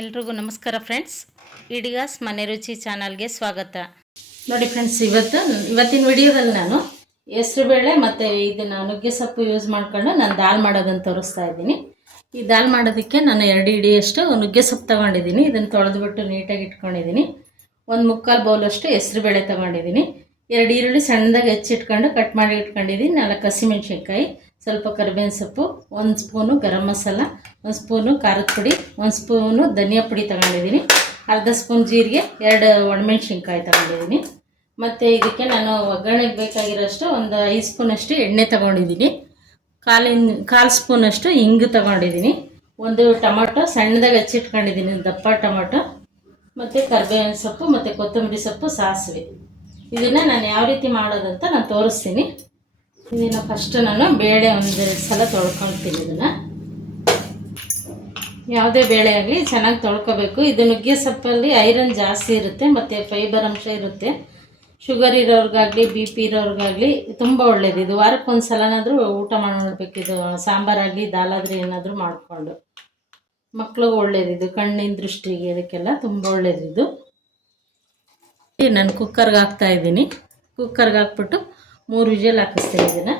ಎಲ್ರಿಗೂ ನಮಸ್ಕಾರ ಫ್ರೆಂಡ್ಸ್. ಇಡಿಗಾಸ್ ಮನೆ ರುಚಿ ಚಾನಲ್ಗೆ ಸ್ವಾಗತ. ನೋಡಿ ಫ್ರೆಂಡ್ಸ್, ಇವತ್ತಿನ ವಿಡಿಯೋದಲ್ಲಿ ನಾನು ಹೆಸರುಬೇಳೆ ಮತ್ತು ಇದನ್ನು ನುಗ್ಗೆ ಸೊಪ್ಪು ಯೂಸ್ ಮಾಡ್ಕೊಂಡು ನಾನು ದಾಲ್ ಮಾಡೋದನ್ನು ತೋರಿಸ್ತಾ ಇದ್ದೀನಿ. ಈ ದಾಲ್ ಮಾಡೋದಕ್ಕೆ ನಾನು 2 ಹಿಡಿಯಷ್ಟು ನುಗ್ಗೆ ಸೊಪ್ಪು ತೊಗೊಂಡಿದ್ದೀನಿ. ಇದನ್ನು ತೊಳೆದ್ಬಿಟ್ಟು ನೀಟಾಗಿ ಇಟ್ಕೊಂಡಿದ್ದೀನಿ. 1/4 ಬೌಲಷ್ಟು ಹೆಸರುಬೇಳೆ ತೊಗೊಂಡಿದ್ದೀನಿ. 2 ಈರುಳ್ಳಿ ಸಣ್ಣದಾಗಿ ಹೆಚ್ಚಿಟ್ಕೊಂಡು ಕಟ್ ಮಾಡಿ ಇಟ್ಕೊಂಡಿದ್ದೀನಿ. 4 ಹಸಿಮೆಣ್ಸಿನ್ಕಾಯಿ, ಸ್ವಲ್ಪ ಕರಿಬೇವಿನ ಸೊಪ್ಪು, 1 ಸ್ಪೂನು ಗರಂ ಮಸಾಲ, 1 ಸ್ಪೂನು ಖಾರದ ಪುಡಿ, 1 ಸ್ಪೂನು ಧನಿಯಾ ಪುಡಿ ತೊಗೊಂಡಿದ್ದೀನಿ. ಅರ್ಧ ಸ್ಪೂನ್ ಜೀರಿಗೆ, 2 ಒಣಮೆಣ್ಸಿನ್ಕಾಯಿ ತೊಗೊಂಡಿದ್ದೀನಿ. ಮತ್ತು ಇದಕ್ಕೆ ನಾನು ಒಗ್ಗರಣೆಗೆ ಬೇಕಾಗಿರೋಷ್ಟು 5 ಸ್ಪೂನಷ್ಟು ಎಣ್ಣೆ ತೊಗೊಂಡಿದ್ದೀನಿ. 1/4 ಸ್ಪೂನಷ್ಟು ಹಿಂಗು ತೊಗೊಂಡಿದ್ದೀನಿ. 1 ಟೊಮಟೊ ಸಣ್ಣದಾಗಿ ಹೆಚ್ಚಿಟ್ಕೊಂಡಿದ್ದೀನಿ, ದಪ್ಪ ಟೊಮಟೊ, ಮತ್ತು ಕರಿಬೇವಿನ ಸೊಪ್ಪು ಮತ್ತು ಕೊತ್ತಂಬರಿ ಸೊಪ್ಪು, ಸಾಸಿವೆ. ಇದನ್ನು ನಾನು ಯಾವ ರೀತಿ ಮಾಡೋದಂತ ನಾನು ತೋರಿಸ್ತೀನಿ. ಇದನ್ನು ಫಸ್ಟು ನಾನು ಬೇಳೆ 1 ಸಲ ತೊಳ್ಕೊಳ್ತೀನಿ. ಇದನ್ನು ಯಾವುದೇ ಬೇಳೆ ಆಗಲಿ ಚೆನ್ನಾಗಿ ತೊಳ್ಕೊಬೇಕು. ಇದು ನುಗ್ಗೆ ಸೊಪ್ಪಲ್ಲಿ ಐರನ್ ಜಾಸ್ತಿ ಇರುತ್ತೆ ಮತ್ತು ಫೈಬರ್ ಅಂಶ ಇರುತ್ತೆ. ಶುಗರ್ ಇರೋರಿಗಾಗಲಿ, BP ಇರೋರಿಗಾಗಲಿ ತುಂಬ ಒಳ್ಳೆಯದು. ಇದು ವಾರಕ್ಕೆ 1 ಸಲನಾದರೂ ಊಟ ಮಾಡಬೇಕು. ಇದು ಸಾಂಬಾರಾಗಲಿ ದಾಲಾದರೆ ಏನಾದರೂ ಮಾಡಿಕೊಂಡು ಮಕ್ಳಿಗೆ ಒಳ್ಳೇದು. ಇದು ಕಣ್ಣಿನ ದೃಷ್ಟಿಗೆ ಇದಕ್ಕೆಲ್ಲ ತುಂಬ ಒಳ್ಳೇದು. ಇದು ನಾನು ಕುಕ್ಕರ್ಗೆ ಹಾಕ್ತಾಯಿದ್ದೀನಿ. ಕುಕ್ಕರ್ಗೆ ಹಾಕ್ಬಿಟ್ಟು 3 ವಿಷಲ್ ಹಾಕಿಸ್ತೀನಿ.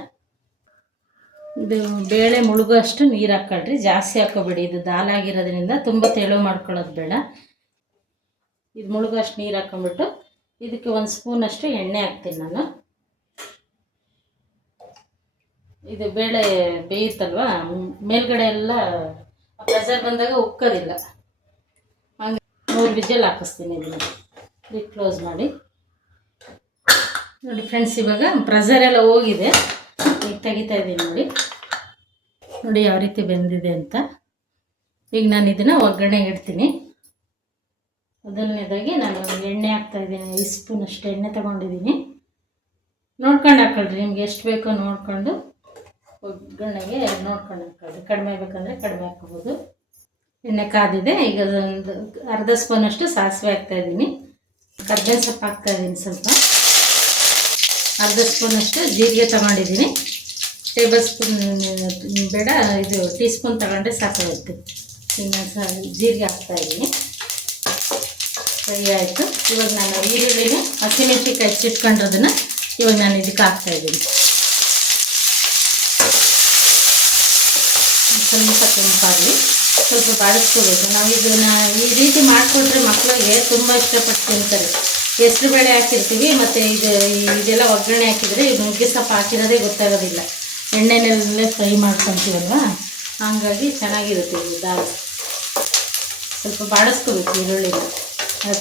ಇದು ಬೇಳೆ ಮುಳುಗೋ ಅಷ್ಟು ನೀರು ಹಾಕ್ಕೊಳ್ರಿ, ಜಾಸ್ತಿ ಹಾಕೋಬೇಡಿ. ಇದು ದಾಲ್ ಆಗಿರೋದ್ರಿಂದ ತುಂಬ ತೆಳು ಮಾಡ್ಕೊಳ್ಳೋದು ಬೇಡ. ಇದು ಮುಳುಗೋ ಅಷ್ಟು ನೀರು ಹಾಕ್ಕೊಂಬಿಟ್ಟು ಇದಕ್ಕೆ 1 ಸ್ಪೂನಷ್ಟು ಎಣ್ಣೆ ಹಾಕ್ತೀನಿ ನಾನು. ಇದು ಬೇಳೆ ಬೇಯುತ್ತಲ್ವ, ಮೇಲ್ಗಡೆ ಎಲ್ಲ ಪ್ರೆಷರ್ ಬಂದಾಗ ಉಕ್ಕೋದಿಲ್ಲ. ಹಂಗೆ 3 ವಿಷಲ್ ಹಾಕಿಸ್ತೀನಿ. ಇದನ್ನು ಕ್ಲೋಸ್ ಮಾಡಿ ನೋಡಿ ಫ್ರೆಂಡ್ಸ್. ಇವಾಗ ಪ್ರೆಷರ್ ಎಲ್ಲ ಹೋಗಿದೆ, ಈಗ ತೆಗಿತಾ ಇದ್ದೀನಿ. ನೋಡಿ ಯಾವ ರೀತಿ ಬೆಂದಿದೆ ಅಂತ. ಈಗ ನಾನು ಇದನ್ನು ಒಗ್ಗರಣೆಗೆ ಇಡ್ತೀನಿ. ಮೊದಲನೇದಾಗಿ ನಾನು ಎಣ್ಣೆ ಹಾಕ್ತಾಯಿದ್ದೀನಿ. 5 ಸ್ಪೂನಷ್ಟು ಎಣ್ಣೆ ತೊಗೊಂಡಿದ್ದೀನಿ. ನೋಡ್ಕೊಂಡು ಹಾಕ್ಕೊಳ್ರಿ, ನಿಮ್ಗೆ ಎಷ್ಟು ಬೇಕೋ ನೋಡಿಕೊಂಡು ಒಗ್ಗರಣೆಗೆ ನೋಡ್ಕೊಂಡು ಹಾಕ್ಕೊಳ್ರಿ. ಕಡಿಮೆ ಬೇಕಂದರೆ ಕಡಿಮೆ ಹಾಕ್ಕೋಬೋದು. ಎಣ್ಣೆ ಕಾದಿದೆ. ಈಗ ಒಂದು ಅರ್ಧ ಸ್ಪೂನಷ್ಟು ಸಾಸಿವೆ ಹಾಕ್ತಾಯಿದ್ದೀನಿ. ಕರ್ಬೇವಿನ ಸೊಪ್ಪು ಹಾಕ್ತಾಯಿದ್ದೀನಿ ಸ್ವಲ್ಪ. ಅರ್ಧ ಸ್ಪೂನಷ್ಟು ಜೀರಿಗೆ ತೊಗೊಂಡಿದ್ದೀನಿ. ಟೇಬಲ್ ಸ್ಪೂನ್ ಬೇಡ, ಇದು ಟೀ ಸ್ಪೂನ್ ತಗೊಂಡ್ರೆ ಸಾಕಾಗುತ್ತೆ. ಇನ್ನು ಜೀರಿಗೆ ಹಾಕ್ತಾಯಿದ್ದೀನಿ. ಫ್ರೈ ಆಯಿತು. ಇವಾಗ ನಾನು ಈರುಳ್ಳಿನ ಹಸಿಮೆಣ್ಸಿನ್ಕಾಯಿ ಹೆಚ್ಚಿಟ್ಕೊಂಡಿರೋದನ್ನು ಇವಾಗ ನಾನು ಇದಕ್ಕೆ ಹಾಕ್ತಾಯಿದ್ದೀನಿ. ಸ್ವಲ್ಪ ಕೆಂಪಾಗಲಿ, ಸ್ವಲ್ಪ ಬಾಡಿಸ್ಕೋಬೇಕು. ನಾವು ಇದನ್ನು ಈ ರೀತಿ ಮಾಡಿಕೊಟ್ರೆ ಮಕ್ಕಳಿಗೆ ತುಂಬ ಇಷ್ಟಪಟ್ಟು ತಿಂತಾರೆ. ಹೆಸರುಬೇಳೆ ಹಾಕಿರ್ತೀವಿ ಮತ್ತು ಇದೆಲ್ಲ ಒಗ್ಗರಣೆ ಹಾಕಿದರೆ ನುಗ್ಗೆ ಸೊಪ್ಪು ಹಾಕಿರೋದೇ ಗೊತ್ತಾಗೋದಿಲ್ಲ. ಎಣ್ಣೆನಲ್ಲೇ ಫ್ರೈ ಮಾಡ್ಕೊತೀವಲ್ವ, ಹಾಗಾಗಿ ಚೆನ್ನಾಗಿರುತ್ತೆ ಇದು ದಾಲ್. ಸ್ವಲ್ಪ ಬಾಡಿಸ್ಕೋಬೇಕು ಈರುಳ್ಳಿನ,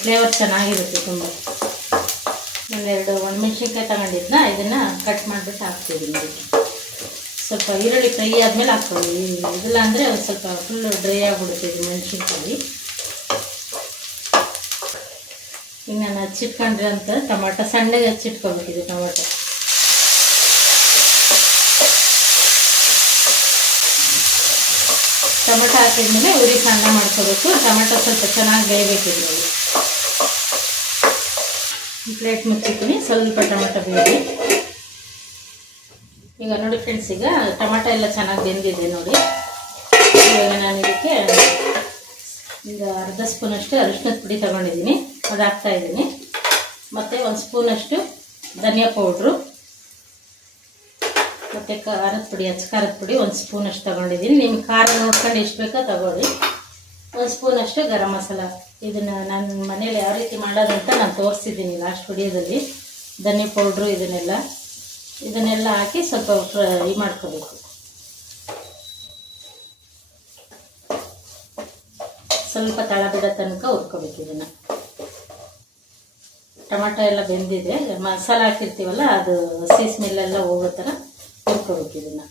ಫ್ಲೇವರ್ ಚೆನ್ನಾಗಿರುತ್ತೆ ತುಂಬ. ನಾನು 2 ಒಣಮೆಣ್ಸಿನ್ಕಾಯಿ ತಗೊಂಡಿದ್ದನ್ನ ಇದನ್ನು ಕಟ್ ಮಾಡಿಬಿಟ್ಟು ಹಾಕ್ತಿದ್ದೀನಿ. ಸ್ವಲ್ಪ ಈರುಳ್ಳಿ ಫ್ರೈ ಆದಮೇಲೆ ಹಾಕ್ಕೊಳ್ಳಿ. ಇದೆಲ್ಲ ಅಂದರೆ ಒಂದು ಸ್ವಲ್ಪ ಫುಲ್ಲು ಡ್ರೈ ಆಗಿಬಿಡುತ್ತೆ ಇದು ಮೆಣಸಿನ್ಕಾಯಿ. ಈಗ ನಾನು ಹಚ್ಚಿಟ್ಕೊಂಡಿರೋಂಥ ಟೊಮಟೊ ಸಣ್ಣಗೆ ಹಚ್ಚಿಟ್ಕೊಬೇಕಿದೆ. ಟೊಮಟೊ ಹಾಕಿದ್ಮೇಲೆ ಉರಿ ಸಣ್ಣ ಮಾಡ್ಕೋಬೇಕು. ಟೊಮಟೊ ಸ್ವಲ್ಪ ಚೆನ್ನಾಗಿ ಬೇಯಬೇಕಿದೆ. ಪ್ಲೇಟ್ ಮುಚ್ಚಿದ್ದೀನಿ, ಸ್ವಲ್ಪ ಟೊಮಟೊ ಬೇಯಿಸಿ. ಈಗ ನೋಡಿ ಫ್ರೆಂಡ್ಸ್, ಈಗ ಟೊಮಟೊ ಎಲ್ಲ ಚೆನ್ನಾಗಿ ಬೆಂದಿದೆ ನೋಡಿ. ಇವಾಗ ನಾನು ಇದಕ್ಕೆ ಈಗ ಅರ್ಧ ಸ್ಪೂನಷ್ಟು ಅರಿಶಿಣದ ಪುಡಿ ತೊಗೊಂಡಿದ್ದೀನಿ, ಅದು ಹಾಕ್ತಾಯಿದ್ದೀನಿ. ಮತ್ತು 1 ಸ್ಪೂನಷ್ಟು ಧನಿಯಾ ಪೌಡ್ರು, ಮತ್ತು ಖಾರದ ಪುಡಿ, ಖಾರದ ಪುಡಿ 1 ಸ್ಪೂನಷ್ಟು ತೊಗೊಂಡಿದ್ದೀನಿ. ನಿಮ್ಗೆ ಖಾರ ನೋಡ್ಕೊಂಡು ಎಷ್ಟು ಬೇಕೋ ತಗೊಳ್ಳಿ. 1 ಸ್ಪೂನಷ್ಟು ಗರಂ ಮಸಾಲ. ಇದನ್ನು ನಾನು ಮನೇಲಿ ಯಾವ ರೀತಿ ಮಾಡೋದಂತ ನಾನು ತೋರಿಸಿದ್ದೀನಿ ಲಾಸ್ಟ್ ವಿಡಿಯೋದಲ್ಲಿ. ಧನಿಯಾ ಪೌಡ್ರು ಇದನ್ನೆಲ್ಲ ಹಾಕಿ ಸ್ವಲ್ಪ ಫ್ರೈ ಮಾಡ್ಕೋಬೇಕು. ಸ್ವಲ್ಪ ತಳ ಬಿಡೋ ತನಕ ಹುರ್ಕೋಬೇಕು. ಇದನ್ನು ಟೊಮಟೊ ಎಲ್ಲ ಬೆಂದಿದೆ, ಮಸಾಲ ಹಾಕಿರ್ತೀವಲ್ಲ ಅದು ಹಸಿ ಸ್ಮೆಲ್ಲೆಲ್ಲ ಹೋಗೋ ಥರ ಹುರ್ಕೋಬೇಕು. ಇದನ್ನು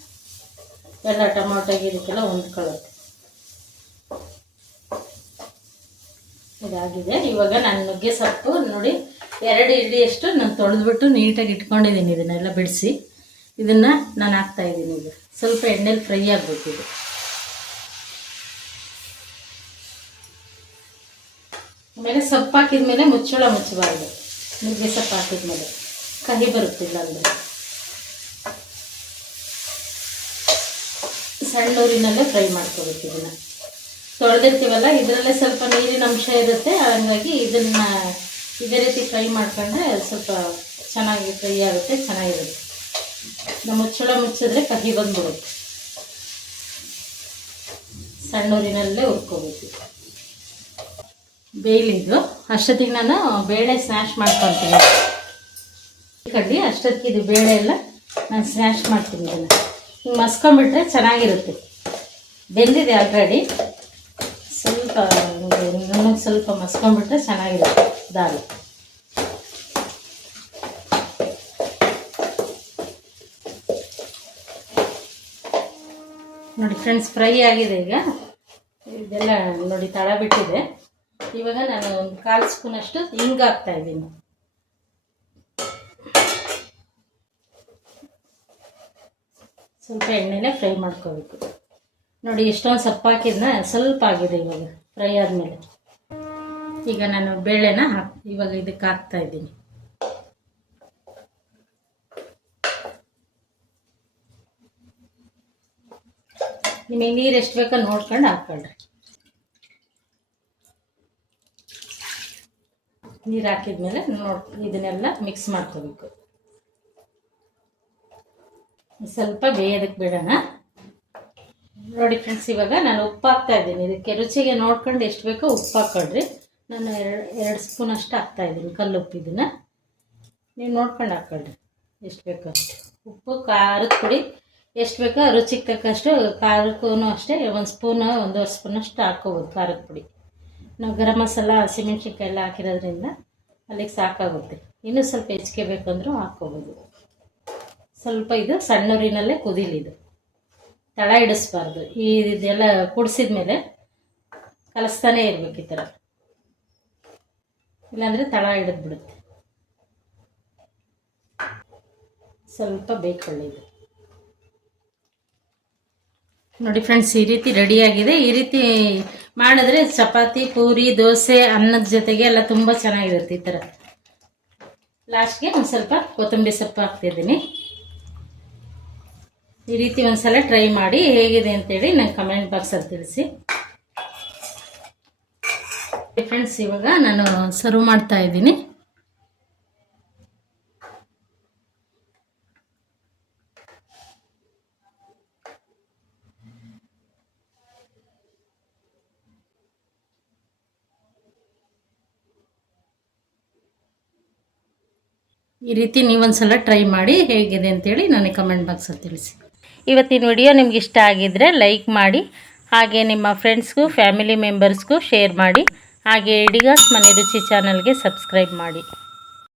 ಎಲ್ಲ ಟೊಮೊಟೊಗೆ ಇದಕ್ಕೆಲ್ಲ ಹೊಂದ್ಕೊಳ್ಳುತ್ತೆ. ಇದಾಗಿದೆ. ಇವಾಗ ನಾನು ನುಗ್ಗೆ ಸೊಪ್ಪು ನೋಡಿ 2 ಹಿಡಿಯಷ್ಟು ನಾನು ತೊಳೆದ್ಬಿಟ್ಟು ನೀಟಾಗಿ ಇಟ್ಕೊಂಡಿದ್ದೀನಿ. ಇದನ್ನೆಲ್ಲ ಬಿಡಿಸಿ ಇದನ್ನು ನಾನು ಹಾಕ್ತಾಯಿದ್ದೀನಿ. ಈಗ ಸ್ವಲ್ಪ ಎಣ್ಣೆಲಿ ಫ್ರೈ ಆಗಬೇಕು. ಇದು ಆಮೇಲೆ ಸೊಪ್ಪು ಹಾಕಿದ್ಮೇಲೆ ಮುಚ್ಚಬಾರ್ದು. ನುಗ್ಗೆ ಸೊಪ್ಪು ಹಾಕಿದ್ಮೇಲೆ ಕಹಿ ಬರುತ್ತಿಲ್ಲ ಅಂದರೆ. ಸಣ್ಣ ಊರಿನಲ್ಲೇ ಫ್ರೈ ಮಾಡ್ಕೋಬೇಕು. ಇದನ್ನು ತೊಳೆದಿರ್ತೀವಲ್ಲ ಇದರಲ್ಲೇ ಸ್ವಲ್ಪ ನೀರಿನ ಅಂಶ ಇರುತ್ತೆ, ಹಾಗಾಗಿ ಇದನ್ನು ಇದೇ ರೀತಿ ಫ್ರೈ ಮಾಡ್ಕೊಂಡ್ರೆ ಸ್ವಲ್ಪ ಚೆನ್ನಾಗಿ ಫ್ರೈ ಆಗುತ್ತೆ, ಚೆನ್ನಾಗಿರುತ್ತೆ. ನಾವು ಮುಚ್ಚಳ ಮುಚ್ಚಿದ್ರೆ ಕಹಿ ಬಂದ್ಬಿಡುತ್ತೆ. ಸಣ್ಣೂರಿನಲ್ಲೇ ಹುರ್ಕೋಬೇಕು. ಬೇಯಲಿದ್ದು ಅಷ್ಟೊತ್ತಿಗೆ ನಾನು ಬೇಳೆ ಸ್ನ್ಯಾಶ್ ಮಾಡ್ಕೊತೀನಿ. ಕಡ್ಡಿ ಅಷ್ಟೊತ್ತಿಗೆ ಇದು ಬೇಳೆ ಎಲ್ಲ ನಾನು ಸ್ನ್ಯಾಶ್ ಮಾಡ್ತೀನಿ. ಇದನ್ನು ಹಿಂಗೆ ಮಸ್ಕೊಂಬಿಟ್ರೆ ಚೆನ್ನಾಗಿರುತ್ತೆ. ಬೆಂದಿದೆ ಆಲ್ರೆಡಿ, ಸ್ವಲ್ಪ ನಮಗೆ ಸ್ವಲ್ಪ ಮಸ್ಕೊಂಬಿಟ್ರೆ ಚೆನ್ನಾಗಿರುತ್ತೆ ದಾಲ್. ನೋಡಿ ಫ್ರೆಂಡ್ಸ್, ಫ್ರೈ ಆಗಿದೆ. ಈಗ ಇದೆಲ್ಲ ನೋಡಿ ತಳ ಬಿಟ್ಟಿದೆ. ಇವಾಗ ನಾನು ಒಂದು 1/4 ಸ್ಪೂನಷ್ಟು ಹಿಂಗೆ ಹಾಕ್ತಾ ಇದ್ದೀನಿ. ಸ್ವಲ್ಪ ಎಣ್ಣೆಲೆ ಫ್ರೈ ಮಾಡ್ಕೋಬೇಕು. ನೋಡಿ ಎಷ್ಟೊಂದು ಸೊಪ್ಪು ಹಾಕಿದ್ನ ಸ್ವಲ್ಪ ಆಗಿದೆ ಇವಾಗ ಫ್ರೈ ಆದಮೇಲೆ. ಈಗ ನಾನು ಬೇಳೆನ ಇವಾಗ ಇದಕ್ಕೆ ಹಾಕ್ತಾ ಇದ್ದೀನಿ. ನಿಮಗೆ ನೀರು ಎಷ್ಟು ಬೇಕೋ ನೋಡ್ಕೊಂಡು ಹಾಕ್ಕೊಳ್ರಿ. ನೀರು ಹಾಕಿದ್ಮೇಲೆ ಇದನ್ನೆಲ್ಲ ಮಿಕ್ಸ್ ಮಾಡ್ಕೋಬೇಕು. ಸ್ವಲ್ಪ ಬೇಯೋದಕ್ಕೆ ಬಿಡೋಣ. ನೋಡಿ ಫ್ರೆಂಡ್ಸ್, ಇವಾಗ ನಾನು ಉಪ್ಪು ಹಾಕ್ತಾ ಇದ್ದೀನಿ. ಇದಕ್ಕೆ ರುಚಿಗೆ ನೋಡ್ಕೊಂಡು ಎಷ್ಟು ಬೇಕೋ ಉಪ್ಪು ಹಾಕ್ಕೊಳ್ರಿ. ನಾನು 2 ಸ್ಪೂನ್ ಅಷ್ಟು ಹಾಕ್ತಾ ಇದ್ದೀನಿ ಕಲ್ಲು ಉಪ್ಪು. ಇದನ್ನು ನೀವು ನೋಡ್ಕೊಂಡು ಹಾಕ್ಕೊಳ್ರಿ ಎಷ್ಟು ಬೇಕೋ ಅಷ್ಟು. ಉಪ್ಪು, ಖಾರದ ಪುಡಿ ಎಷ್ಟು ಬೇಕೋ ರುಚಿಗೆ ತಕ್ಕಷ್ಟು. ಖಾರಕ್ಕೂ ಅಷ್ಟೇ 1 ಸ್ಪೂನ್ 1.5 ಸ್ಪೂನಷ್ಟು ಹಾಕ್ಕೋಬೋದು ಖಾರದ ಪುಡಿ. ನಾವು ಗರಂ ಮಸಾಲ, ಹಸಿಮೆಣ್ಸಿನ್ಕಾಯಿ ಎಲ್ಲ ಹಾಕಿರೋದ್ರಿಂದ ಅಲ್ಲಿಗೆ ಸಾಕಾಗುತ್ತೆ. ಇನ್ನೂ ಸ್ವಲ್ಪ ಹೆಚ್ಚಿಗೆ ಬೇಕಂದ್ರೂ ಹಾಕ್ಕೋಬೋದು. ಸ್ವಲ್ಪ ಇದು ಸಣ್ಣೂರಿನಲ್ಲೇ ಕುದೀಲಿದು, ತಳ ಇಡಿಸ್ಬಾರ್ದು. ಇದೆಲ್ಲ ಕುಡಿಸಿದ ಮೇಲೆ ಕಲಿಸ್ತಾನೇ ಇರಬೇಕು ಈ ಥರ, ಇಲ್ಲಾಂದರೆ ತಳ ಹಿಡಿದ್ಬಿಡುತ್ತೆ. ಸ್ವಲ್ಪ ಬೇಕೊಳ್ಳಿ ಇದು. ನೋಡಿ ಫ್ರೆಂಡ್ಸ್, ಈ ರೀತಿ ರೆಡಿಯಾಗಿದೆ. ಈ ರೀತಿ ಮಾಡಿದ್ರೆ ಚಪಾತಿ, ಪೂರಿ, ದೋಸೆ, ಅನ್ನದ ಜೊತೆಗೆ ಎಲ್ಲ ತುಂಬ ಚೆನ್ನಾಗಿರುತ್ತೆ ಈ ಥರ. ಲಾಸ್ಟ್ಗೆ ಒಂದು ಸ್ವಲ್ಪ ಕೊತ್ತಂಬರಿ ಸೊಪ್ಪು ಹಾಕ್ತಿದ್ದೀನಿ. ಈ ರೀತಿ ಒಂದ್ಸಲ ಟ್ರೈ ಮಾಡಿ ಹೇಗಿದೆ ಅಂತೇಳಿ ನಂಗೆ ಕಮೆಂಟ್ ಬಾಕ್ಸಲ್ಲಿ ತಿಳಿಸಿ. ಫ್ರೆಂಡ್ಸ್, ಇವಾಗ ನಾನು ಸರ್ವ್ ಮಾಡ್ತಾ ಇದ್ದೀನಿ. ಈ ರೀತಿ ನೀವೊಂದ್ಸಲ ಟ್ರೈ ಮಾಡಿ ಹೇಗಿದೆ ಅಂತೇಳಿ ನನಗೆ ಕಮೆಂಟ್ ಬಾಕ್ಸಲ್ಲಿ ತಿಳಿಸಿ. ಇವತ್ತಿನ ವಿಡಿಯೋ ನಿಮ್ಗೆ ಇಷ್ಟ ಆಗಿದ್ದರೆ ಲೈಕ್ ಮಾಡಿ, ಹಾಗೆ ನಿಮ್ಮ ಫ್ರೆಂಡ್ಸ್ಗೂ ಫ್ಯಾಮಿಲಿ ಮೆಂಬರ್ಸ್ಗೂ ಶೇರ್ ಮಾಡಿ, ಹಾಗೆ ಇಡಿಗಾಸ್ ಮನೆ ರುಚಿ ಚಾನಲ್ಗೆ ಸಬ್ಸ್ಕ್ರೈಬ್ ಮಾಡಿ.